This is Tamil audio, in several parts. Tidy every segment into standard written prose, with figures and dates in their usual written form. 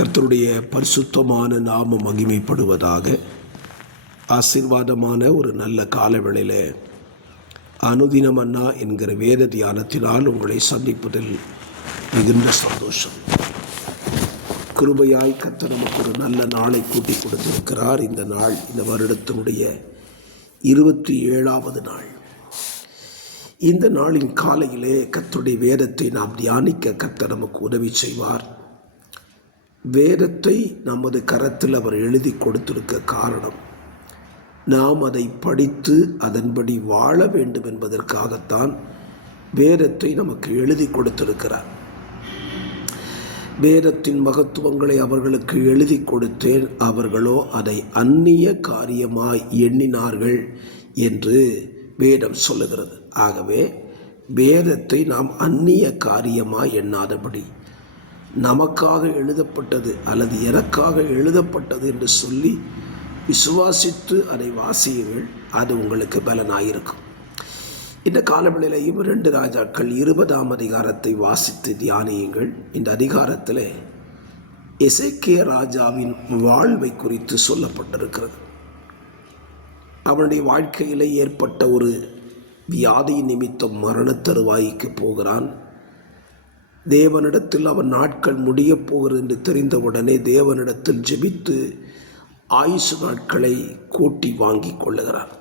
கர்த்தருடைய பரிசுத்தமான நாமம் மகிமைப்படுவதாக. ஆசீர்வாதமான ஒரு நல்ல காலவேளையில் அனுதினம் அண்ணா என்கிற வேத தியானத்தினால் உங்களை சந்திப்பதில் மிகுந்த சந்தோஷம். கிருபையாய் கர்த்தர் நமக்கு ஒரு நல்ல நாளை கூட்டி கொடுத்திருக்கிறார். இந்த நாள் இந்த வருடத்தினுடைய 27வது நாள். இந்த நாளின் காலையிலே கர்த்தருடைய வேதத்தை நாம் தியானிக்க கர்த்தர் நமக்கு உதவி செய்வார். வேதத்தை நமது கரத்தில் அவர் எழுதி கொடுத்திருக்க காரணம், நாம் அதை படித்து அதன்படி வாழ வேண்டும் என்பதற்காகத்தான் வேதத்தை நமக்கு எழுதி கொடுத்திருக்கிறார். வேதத்தின் மகத்துவங்களை அவர்களுக்கு எழுதி கொடுத்தேன், அவர்களோ அதை அந்நிய காரியமாய் எண்ணினார்கள் என்று வேதம் சொல்லுகிறது. ஆகவே வேதத்தை நாம் அந்நிய காரியமாய் எண்ணாதபடி நமக்காக எழுதப்பட்டது அல்லது எனக்காக எழுதப்பட்டது என்று சொல்லி விசுவாசித்து அதை வாசியுங்கள். அது உங்களுக்கு பலனாயிருக்கும். இந்த காலவெளியிலையும் 2 ராஜாக்கள் 20ஆம் அதிகாரத்தை வாசித்து தியானியுங்கள். இந்த அதிகாரத்தில் எசேக்கியா ராஜாவின் வாழ்வை குறித்து சொல்லப்பட்டிருக்கிறது. அவனுடைய வாழ்க்கையில் ஏற்பட்ட ஒரு வியாதி நிமித்தம் மரண தருவாய்க்கு போகிறான். தேவனிடத்தில் அவன் நாட்கள் முடியப் போகிறது என்று தெரிந்தவுடனே தேவனிடத்தில் ஜெபித்து ஆயுசு நாட்களை கூட்டி வாங்கி கொள்ளுகிறான்.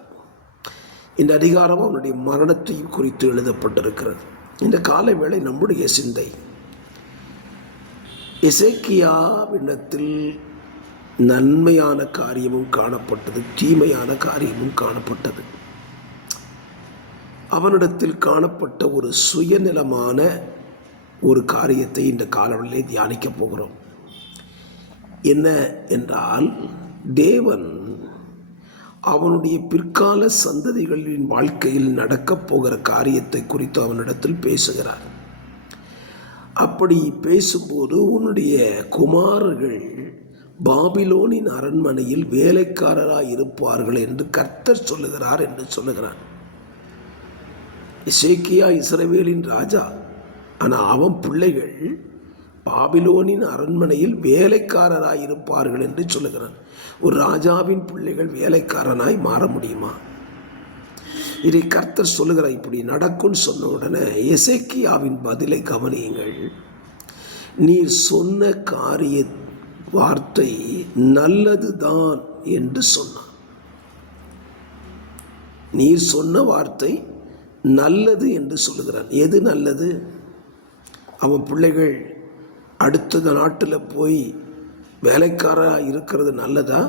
இந்த அதிகாரம் அவனுடைய மரணத்தையும் குறித்து எழுதப்பட்டிருக்கிறது. இந்த காலை வேளை நம்முடைய சிந்தை எசேக்கியாவிடத்தில் நன்மையான காரியமும் காணப்பட்டது, தீமையான காரியமும் காணப்பட்டது. அவனிடத்தில் காணப்பட்ட ஒரு சுயநலமான ஒரு காரியத்தை இந்த காலவெளியிலே தியானிக்க போகிறோம். என்ன என்றால், தேவன் அவனுடைய பிற்கால சந்ததிகளின் வாழ்க்கையில் நடக்கப் போகிற காரியத்தை குறித்து அவனிடத்தில் பேசுகிறார். அப்படி பேசும்போது, உன்னுடைய குமாரர்கள் பாபிலோனின் அரண்மனையில் வேலைக்காரராய் இருப்பார்கள் என்று கர்த்தர் சொல்லுகிறார் என்று சொல்லுகிறார். எசேக்கியா இஸ்ரவேலின் ராஜா, ஆனால் அவன் பிள்ளைகள் பாபிலோனின் அரண்மனையில் வேலைக்காரராய் இருப்பார்கள் என்று சொல்லுகிறான். ஒரு ராஜாவின் பிள்ளைகள் வேலைக்காரனாய் மாற முடியுமா? இதை கர்த்தர் சொல்லுகிறார். இப்படி நடக்கும்னு சொன்ன உடனே எசேக்கியாவின் பதிலை கவனியுங்கள். நீர் சொன்ன காரிய வார்த்தை நல்லதுதான் என்று சொன்னான். நீர் சொன்ன வார்த்தை நல்லது என்று சொல்லுகிறான். எது நல்லது? அவன் பிள்ளைகள் அடுத்த நாட்டில் போய் வேலைக்காரராக இருக்கிறது நல்லதா?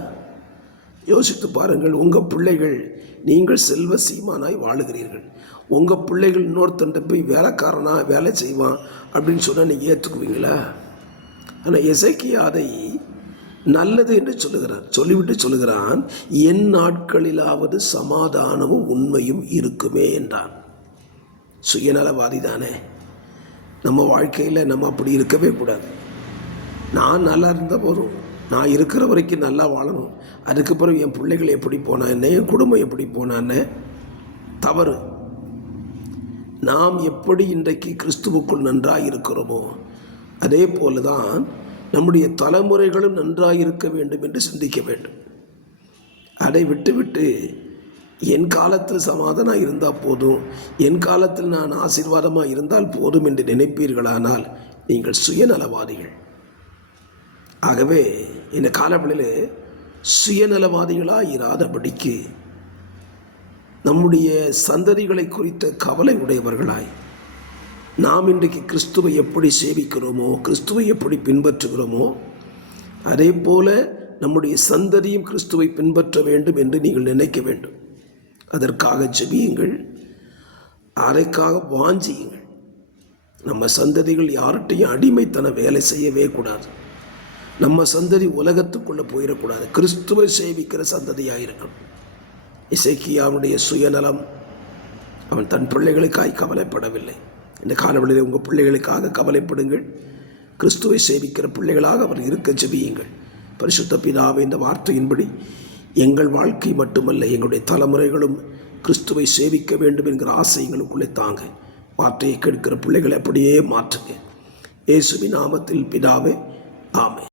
யோசித்து பாருங்கள். உங்கள் பிள்ளைகள், நீங்கள் செல்வ சீமானாய் வாழுகிறீர்கள். உங்கள் பிள்ளைகள் இன்னொருத்தன்ட்ட போய் வேலைக்காரனாக வேலை செய்வான் அப்படின்னு சொன்னால் நீங்கள் ஏற்றுக்குவீங்களா? ஆனால் எசேக்கியா அதை நல்லது என்று சொல்லுகிறான். சொல்லிவிட்டு சொல்லுகிறான், என் நாட்களிலாவது சமாதானமும் உண்மையும் இருக்குமே என்றான். சுயநலவாதி தானே. நம்ம வாழ்க்கையில் நம்ம அப்படி இருக்கவே கூடாது. நான் நல்லா இருந்தால் போதும், நான் இருக்கிற வரைக்கும் நல்லா வாழணும், அதுக்கு பிறகு என் பிள்ளைகள் எப்படி போனான்னு, என் குடும்பம் எப்படி போனான்னு. தவறு. நாம் எப்படி இன்றைக்கு கிறிஸ்துவுக்குள் நன்றாக இருக்கிறோமோ அதே போல தான் நம்முடைய தலைமுறைகளும் நன்றாக இருக்க வேண்டும் என்று சிந்திக்க வேண்டும். அதை விட்டுவிட்டு என் காலத்தில் சமாதானம் இருந்தால் போதும், என் காலத்தில் நான் ஆசீர்வாதமாக இருந்தால் போதும் என்று நினைப்பீர்களானால் நீங்கள் சுயநலவாதிகள். ஆகவே இந்த காலவெளியில் சுயநலவாதிகளாக இராதபடிக்கு நம்முடைய சந்ததிகளை குறித்த கவலை உடையவர்களாய் நாம் இன்றைக்கு கிறிஸ்துவை எப்படி சேவிக்கிறோமோ, கிறிஸ்துவை எப்படி பின்பற்றுகிறோமோ, அதே போல நம்முடைய சந்ததியும் கிறிஸ்துவை பின்பற்ற வேண்டும் என்று நீங்கள் நினைக்க வேண்டும். அதற்காக ஜெபியுங்கள், அதைக்காக வாஞ்சியுங்கள். நம்ம சந்ததிகள் யார்கிட்டையும் அடிமைத்தன வேலை செய்யவே கூடாது. நம்ம சந்ததி உலகத்துக்குள்ளே போயிடக்கூடாது. கிறிஸ்துவை சேவிக்கிற சந்ததியாக இருக்கணும். எசேக்கியாவுடைய சுயநலம், அவன் தன் பிள்ளைகளுக்காய் கவலைப்படவில்லை. இந்த காலவெளியில் உங்கள் பிள்ளைகளுக்காக கவலைப்படுங்கள். கிறிஸ்துவை சேவிக்கிற பிள்ளைகளாக அவர் இருக்க ஜெபியுங்கள். பரிசுத்த பிதாவே, இந்த வார்த்தையின்படி எங்கள் வாழ்க்கை மட்டுமல்ல, எங்களுடைய தலைமுறைகளும் கிறிஸ்துவை சேவிக்க வேண்டும் என்கிற ஆசை எங்களுக்குள்ளே தாங்க. வார்த்தையை கேட்கிற பிள்ளைகளை அப்படியே மாற்றுங்க. இயேசுவின் நாமத்தில் பிதாவே, ஆமென்.